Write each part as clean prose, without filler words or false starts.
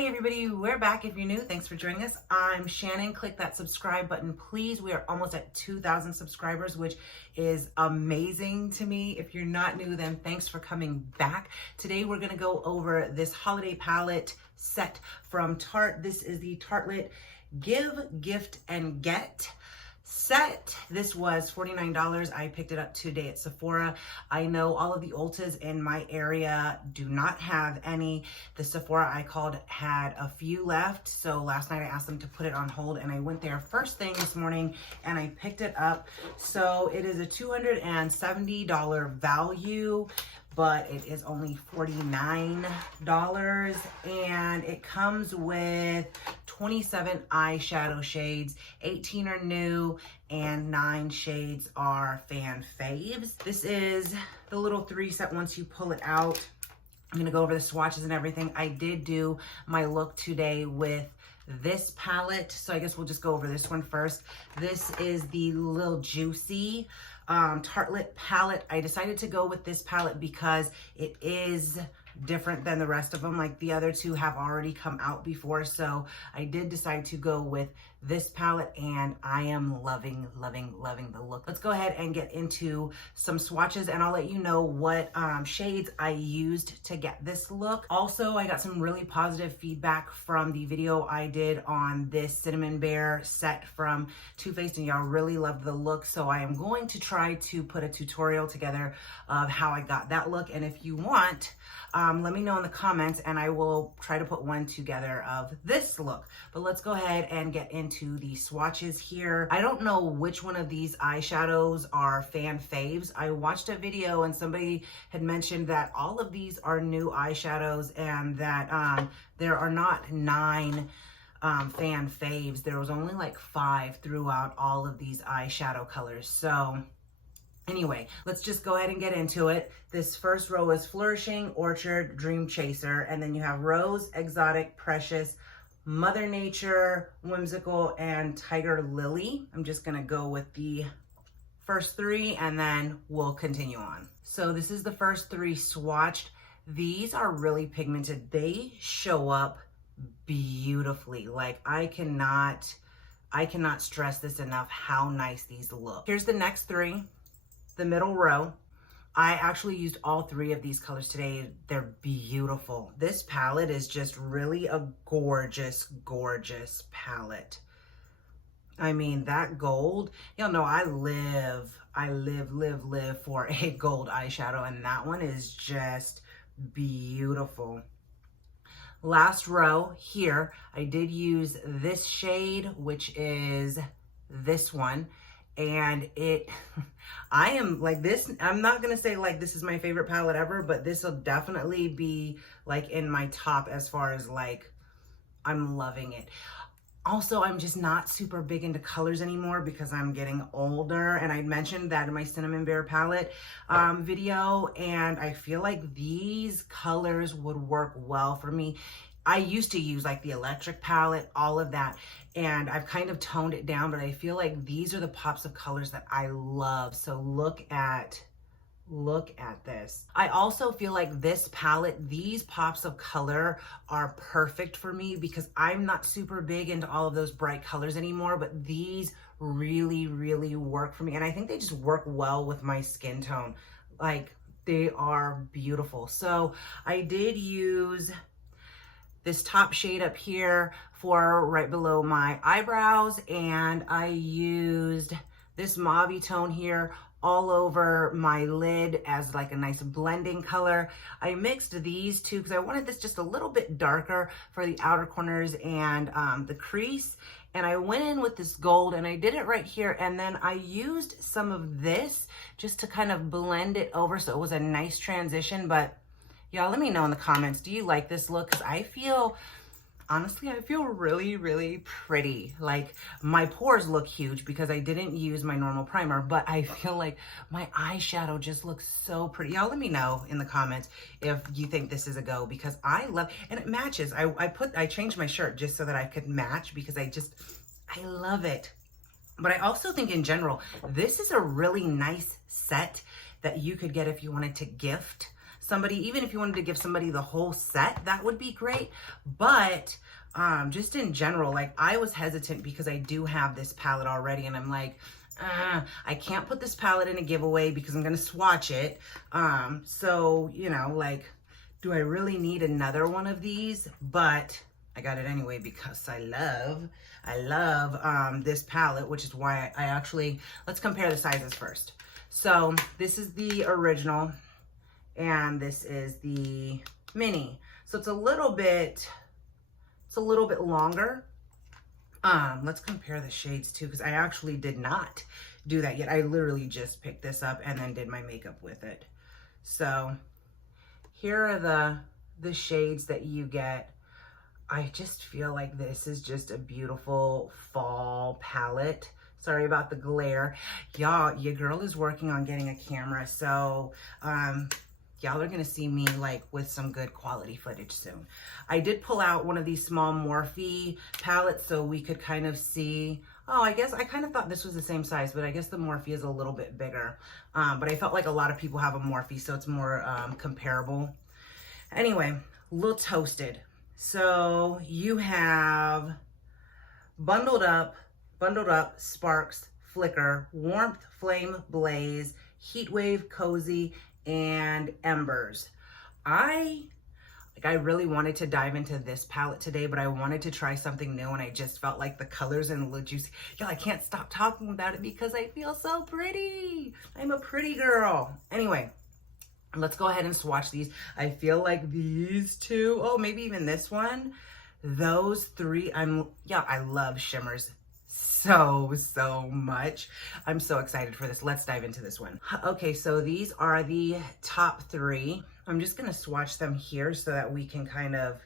Hey everybody, we're back. If you're new, thanks for joining us. I'm Shannon. Click that subscribe button, please. We are almost at 2,000 subscribers, which is amazing to me. If you're not new, then thanks for coming back. Today we're gonna go over this holiday palette set from Tarte. This is the Tartelette Give, Gift, and Get set. This was $49. I picked it up today at Sephora. I know all of the Ultas in my area do not have any. The Sephora I called had a few left, so last night I asked them to put it on hold, and I went there first thing this morning and I picked it up. So it is a $270 value, but it is only $49, and it comes with 27 eyeshadow shades. 18 are new and 9 shades are fan faves. This is the little 3 set once you pull it out. I'm gonna go over the swatches and everything. I did do my look today with this palette, so I guess we'll just go over this one first. This is the Lil Juicy Tartelette palette. I decided to go with this palette because it is different than the rest of them. Like the other two have already come out before, so I did decide to go with this palette, and I am loving the look. Let's go ahead and get into some swatches, and I'll let you know what shades I used to get this look. Also, I got some really positive feedback from the video I did on this Cinnamon Bear set from Too Faced, and y'all really loved the look, so I am going to try to put a tutorial together of how I got that look. And if you want, let me know in the comments and I will try to put one together of this look. But let's go ahead and get into the swatches here. I don't know which one of these eyeshadows are fan faves. I watched a video and somebody had mentioned that all of these are new eyeshadows and that there are not 9 fan faves. There was only like 5 throughout all of these eyeshadow colors. So anyway, let's just go ahead and get into it. This first row is Flourishing, Orchard, Dream Chaser, and then you have Rose, Exotic, Precious, Mother Nature, Whimsical, and Tiger Lily. I'm just gonna go with the first 3 and then we'll continue on. So this is the first 3 swatched. These are really pigmented. They show up beautifully. Like I cannot stress this enough how nice these look. Here's the next 3. The middle row. I actually used all 3 of these colors today. They're beautiful. This palette is just really a gorgeous palette. I mean, that gold, y'all know I live for a gold eyeshadow, and that one is just beautiful. Last row here, I did use this shade, which is this one. And I am like this, I'm not gonna say like this is my favorite palette ever, but this will definitely be like in my top as far as like, I'm loving it. Also, I'm just not super big into colors anymore because I'm getting older, and I mentioned that in my Cinnamon Bear palette video, and I feel like these colors would work well for me. I used to use like the electric palette, all of that, and I've kind of toned it down, but I feel like these are the pops of colors that I love. So look at this. I also feel like this palette, these pops of color are perfect for me because I'm not super big into all of those bright colors anymore, but these really work for me. And I think they just work well with my skin tone. Like they are beautiful. So I did use this top shade up here for right below my eyebrows, and I used this mauve tone here all over my lid as like a nice blending color. I mixed these two because I wanted this just a little bit darker for the outer corners and the crease, and I went in with this gold and I did it right here, and then I used some of this just to kind of blend it over so it was a nice transition. But y'all, let me know in the comments, do you like this look? Because I feel, honestly, I feel really pretty. Like my pores look huge because I didn't use my normal primer, but I feel like my eyeshadow just looks so pretty. Y'all let me know in the comments if you think this is a go, because I love, and it matches. I changed my shirt just so that I could match because I love it. But I also think in general, this is a really nice set that you could get if you wanted to gift somebody, even if you wanted to give somebody the whole set, that would be great. But just in general, like I was hesitant because I do have this palette already, and I'm like, I can't put this palette in a giveaway because I'm going to swatch it. So, you know, like, do I really need another one of these? But I got it anyway because I love this palette, which is why I actually, let's compare the sizes first. So this is the original and this is the mini. So it's a little bit longer. Let's compare the shades too, because I actually did not do that yet. I literally just picked this up and then did my makeup with it. So here are the shades that you get. I just feel like this is just a beautiful fall palette. Sorry about the glare. Y'all, your girl is working on getting a camera, so y'all are gonna see me like with some good quality footage soon. I did pull out one of these small Morphe palettes so we could kind of see. Oh, I guess I kind of thought this was the same size, but I guess the Morphe is a little bit bigger. But I felt like a lot of people have a Morphe, so it's more comparable. Anyway, a little toasted. So you have bundled up, sparks, flicker, warmth, flame, blaze, heat wave, cozy, and embers. I really wanted to dive into this palette today, but I wanted to try something new, and I just felt like the colors in Lil Juicy. Y'all, I can't stop talking about it because I feel so pretty. I'm a pretty girl. Anyway, let's go ahead and swatch these. I feel like these two, oh, maybe even this one, those three, I love shimmers so much. I'm so excited for this. Let's dive into this one. Okay, so these are the top three. I'm just gonna swatch them here so that we can kind of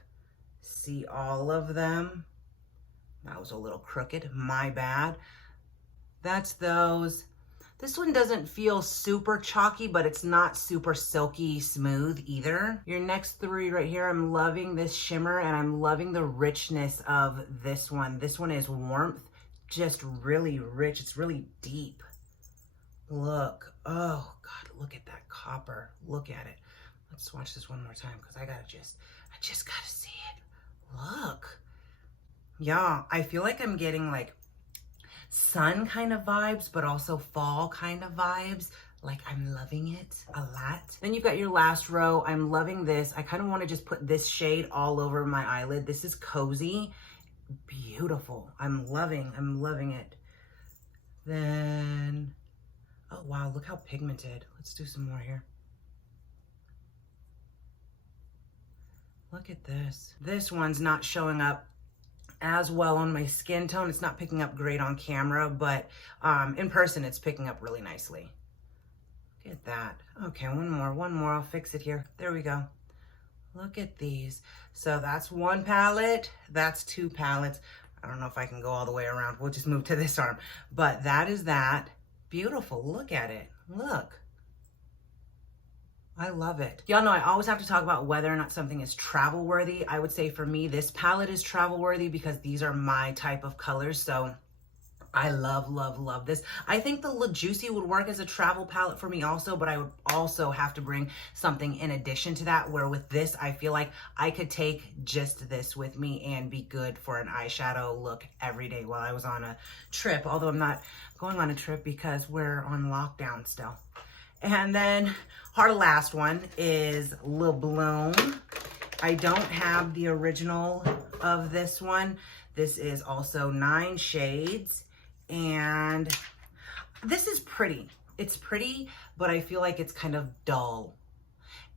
see all of them. That was a little crooked, my bad. That's those. This one doesn't feel super chalky, but it's not super silky smooth either. Your next three right here, I'm loving this shimmer and I'm loving the richness of this one. This one is warmth, just really rich. It's really deep. Look, oh God, look at that copper. Look at it. Let's swatch this one more time because I just gotta see it. Look. Y'all, I feel like I'm getting like sun kind of vibes, but also fall kind of vibes. Like I'm loving it a lot. Then you've got your last row. I'm loving this. I kind of want to just put this shade all over my eyelid. This is Cozy. Beautiful. I'm loving it. Then, oh wow, look how pigmented. Let's do some more here. Look at this. This one's not showing up as well on my skin tone. It's not picking up great on camera, but in person it's picking up really nicely. Look at that. Okay, one more. I'll fix it here. There we go. Look at these. So that's one palette. That's two palettes. I don't know if I can go all the way around. We'll just move to this arm. But that is that. Beautiful. Look at it. Look. I love it. Y'all know I always have to talk about whether or not something is travel worthy. I would say for me, this palette is travel worthy because these are my type of colors. So I love this. I think the Lil Juicy would work as a travel palette for me also, but I would also have to bring something in addition to that, where with this, I feel like I could take just this with me and be good for an eyeshadow look every day while I was on a trip, although I'm not going on a trip because we're on lockdown still. And then our last one is Lil Bloom. I don't have the original of this one. This is also 9 shades. And this is pretty. It's pretty, but I feel like it's kind of dull.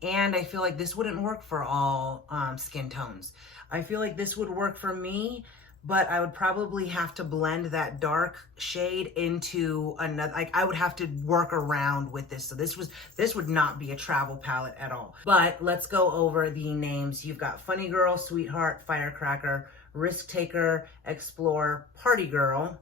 And I feel like this wouldn't work for all skin tones. I feel like this would work for me, but I would probably have to blend that dark shade into another, like I would have to work around with this. So this would not be a travel palette at all. But let's go over the names. You've got Funny Girl, Sweetheart, Firecracker, Risk Taker, Explorer, Party Girl,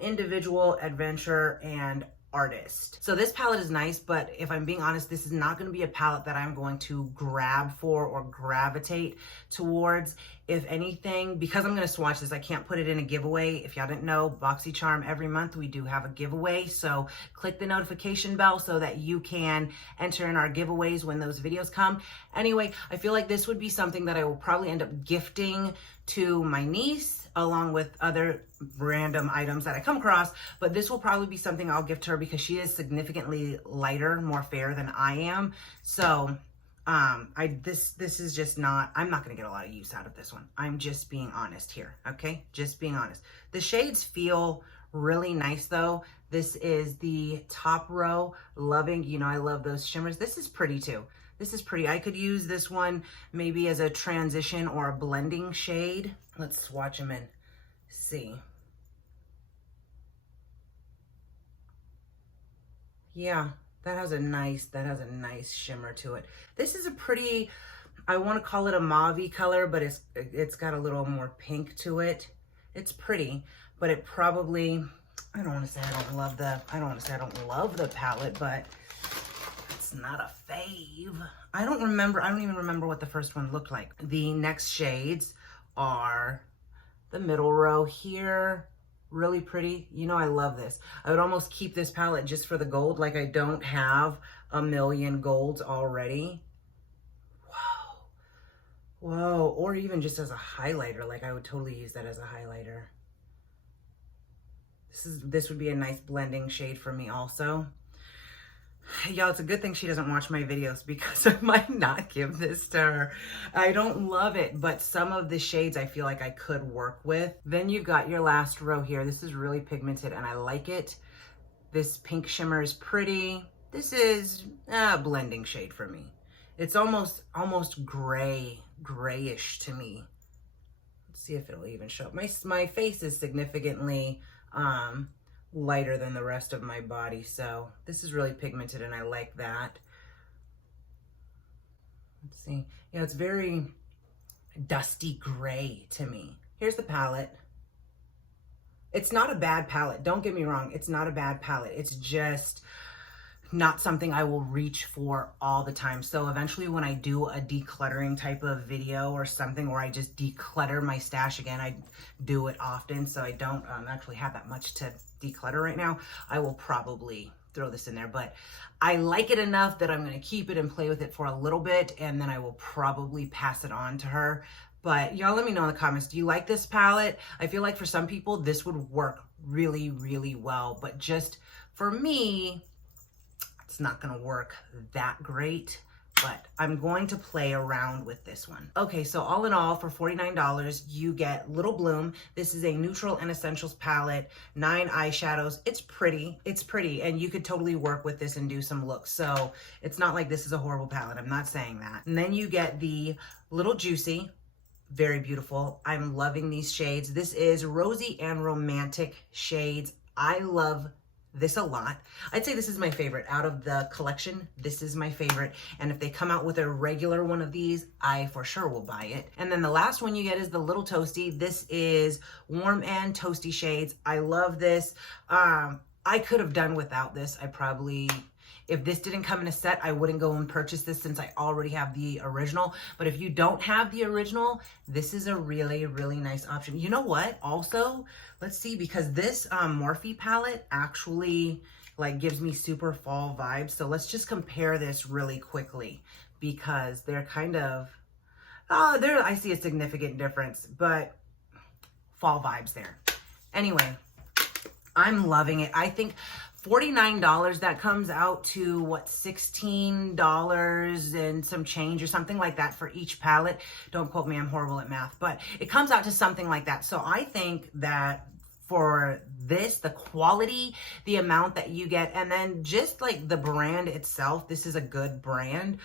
Individual, Adventure, and Artist. So this palette is nice, but if I'm being honest, this is not going to be a palette that I'm going to grab for or gravitate towards. If anything, because I'm going to swatch this, I can't put it in a giveaway. If y'all didn't know, BoxyCharm, every month we do have a giveaway. So click the notification bell so that you can enter in our giveaways when those videos come. Anyway, I feel like this would be something that I will probably end up gifting to my niece along with other random items that I come across. But this will probably be something I'll gift her because she is significantly lighter, more fair than I am. So this is just not, I'm not going to get a lot of use out of this one. I'm just being honest here. Okay. Just being honest. The shades feel really nice though. This is the top row. Loving, you know, I love those shimmers. This is pretty too. This is pretty. I could use this one maybe as a transition or a blending shade. Let's swatch them and see. Yeah. That has a nice shimmer to it. This is a pretty, I want to call it a mauve-y color, but it's got a little more pink to it. It's pretty, but it probably, I don't want to say I don't love the palette, but it's not a fave. I don't even remember what the first one looked like. The next shades are the middle row here. Really pretty. You know, I love this. I would almost keep this palette just for the gold, like I don't have a million golds already. Whoa, or even just as a highlighter, like I would totally use that as a highlighter. This would be a nice blending shade for me also. Y'all, it's a good thing she doesn't watch my videos because I might not give this to her. I don't love it, but some of the shades I feel like I could work with. Then you've got your last row here. This is really pigmented and I like it. This pink shimmer is pretty. This is a blending shade for me. It's almost grayish to me. Let's see if it'll even show up. My face is significantly lighter than the rest of my body, so this is really pigmented and I like that. Let's see. Yeah, it's very dusty gray to me. Here's the palette. It's not a bad palette, don't get me wrong, it's not a bad palette. It's just not something I will reach for all the time. So eventually when I do a decluttering type of video or something where I just declutter my stash again, I do it often, so I don't actually have that much to declutter right now, I will probably throw this in there. But I like it enough that I'm going to keep it and play with it for a little bit, and then I will probably pass it on to her. But y'all let me know in the comments, do you like this palette? I feel like for some people this would work really, really well, but just for me, it's not going to work that great. But I'm going to play around with this one. Okay, so all in all, for $49, you get Little Bloom. This is a neutral and essentials palette, 9 eyeshadows. It's pretty, and you could totally work with this and do some looks. So it's not like this is a horrible palette. I'm not saying that. And then you get the Lil Juicy, very beautiful. I'm loving these shades. This is rosy and romantic shades. I love this a lot. I'd say this is my favorite out of the collection. This is my favorite. And if they come out with a regular one of these, I for sure will buy it. And then the last one you get is the Little Toasty. This is warm and toasty shades. I love this. I could have done without this. If this didn't come in a set, I wouldn't go and purchase this since I already have the original. But if you don't have the original, this is a really, really nice option. You know what? Also, let's see, because this Morphe palette actually like gives me super fall vibes. So let's just compare this really quickly because they're kind of, I see a significant difference, but fall vibes there. Anyway, I'm loving it. I think $49, that comes out to what, $16 and some change or something like that for each palette. Don't quote me, I'm horrible at math, but it comes out to something like that. So I think that for this, the quality, the amount that you get, and then just like the brand itself, this is a good brand.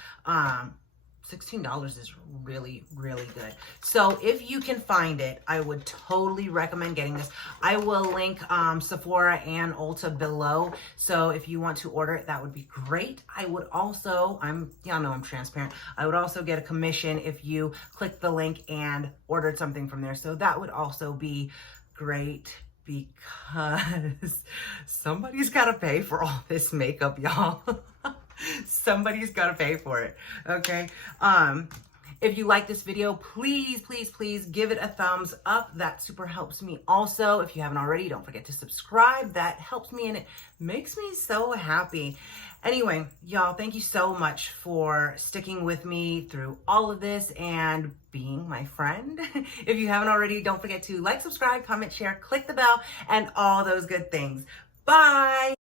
$16 is really, really good. So if you can find it, I would totally recommend getting this. I will link Sephora and Ulta below. So if you want to order it, that would be great. I would also, y'all know I'm transparent. I would also get a commission if you click the link and ordered something from there. So that would also be great because somebody's got to pay for all this makeup, y'all. Somebody's got to pay for it, okay? If you like this video, please, please, please give it a thumbs up. That super helps me also. If you haven't already, don't forget to subscribe. That helps me and it makes me so happy. Anyway, y'all, thank you so much for sticking with me through all of this and being my friend. If you haven't already, don't forget to like, subscribe, comment, share, click the bell, and all those good things. Bye.